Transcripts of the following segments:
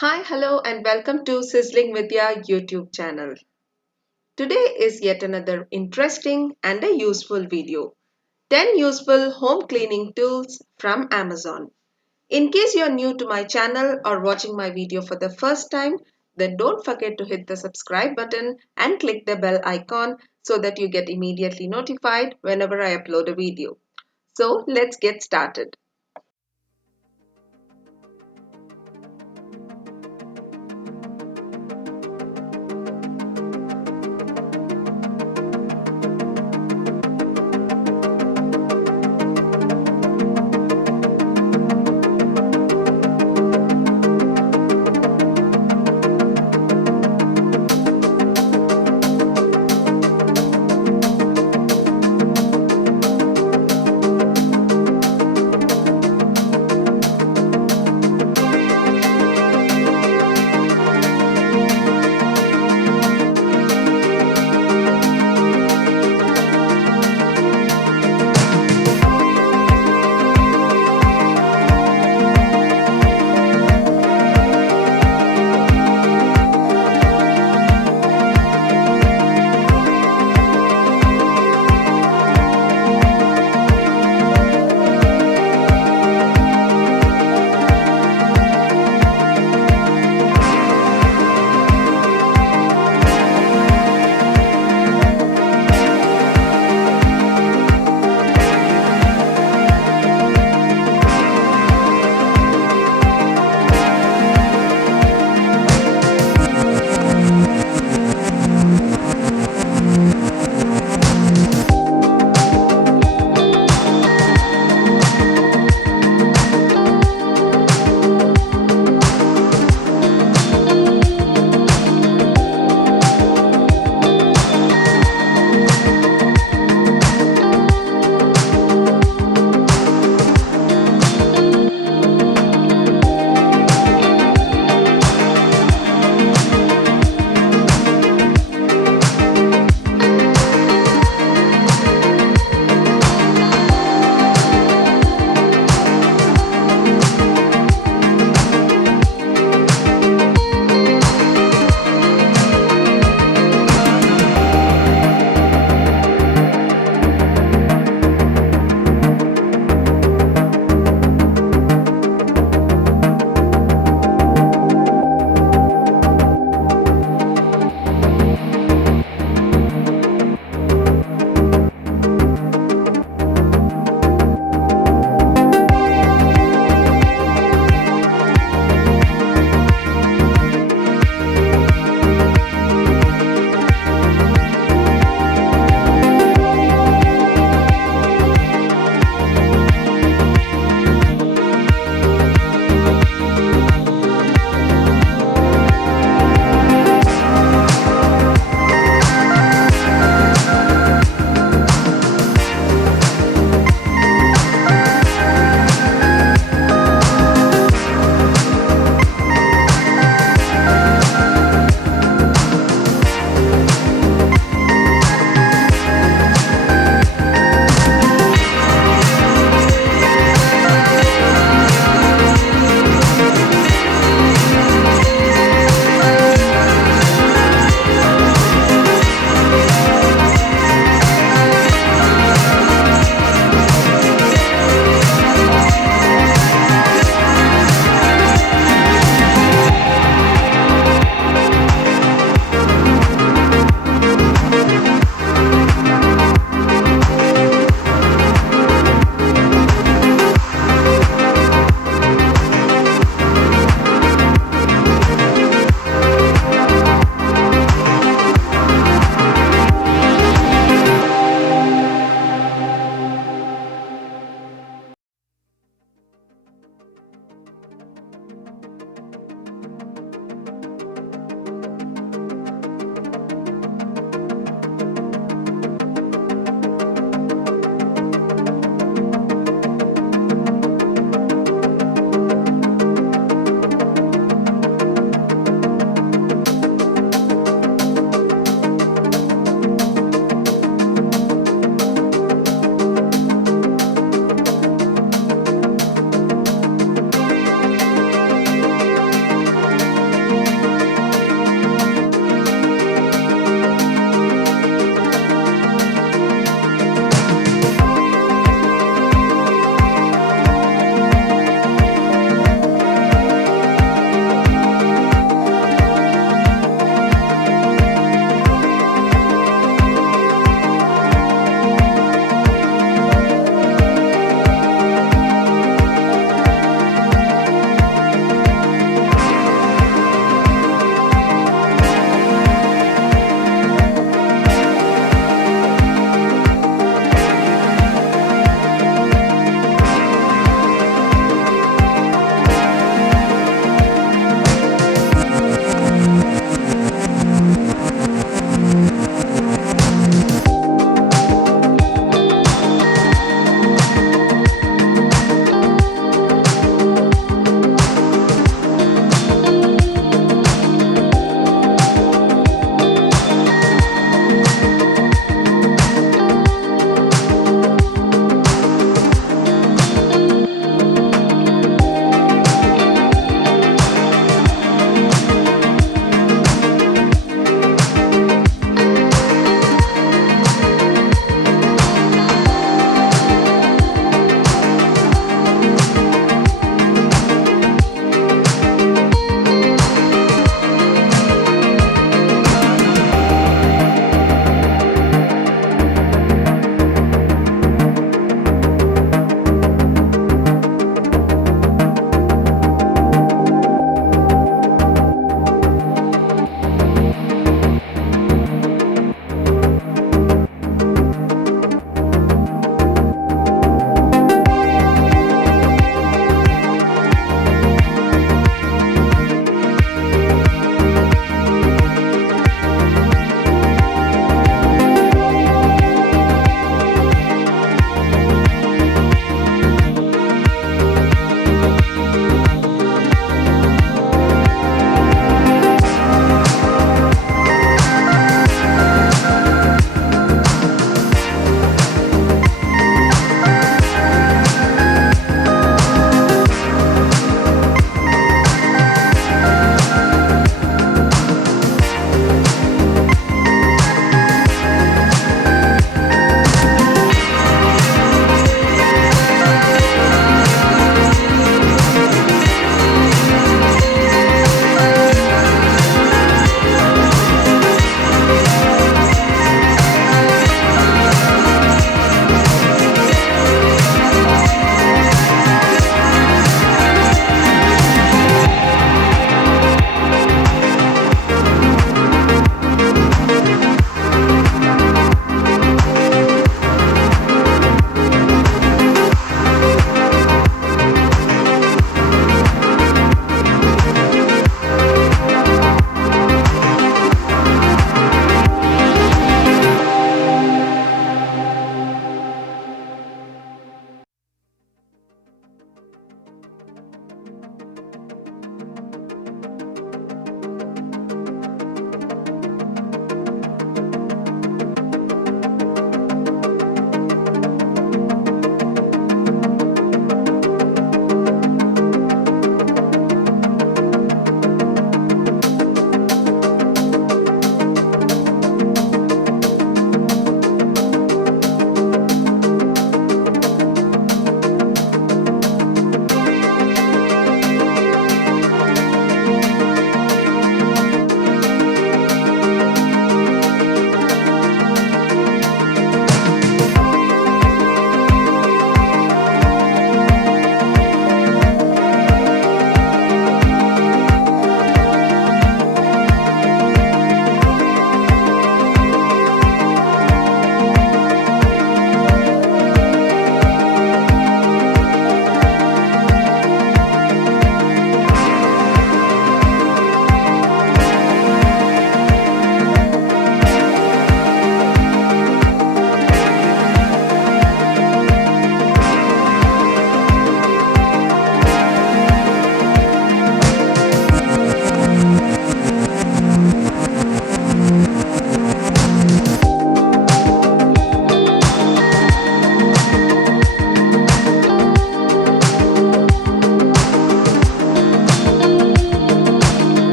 Hi, hello, and welcome to Sizzling Vidya YouTube channel. Today is yet another interesting and a useful video. 10 useful home cleaning tools from Amazon. In case you're new to my channel or watching my video for the first time, then don't forget to hit the subscribe button and click the bell icon so that you get immediately notified whenever I upload a video. So let's get started.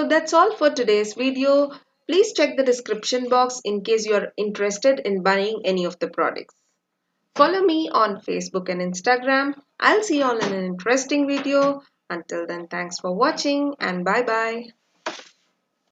So that's all for today's video. Please check the description box in case you are interested in buying any of the products. Follow me on Facebook and Instagram. I'll see you all in an interesting video. Until then, thanks for watching and bye bye.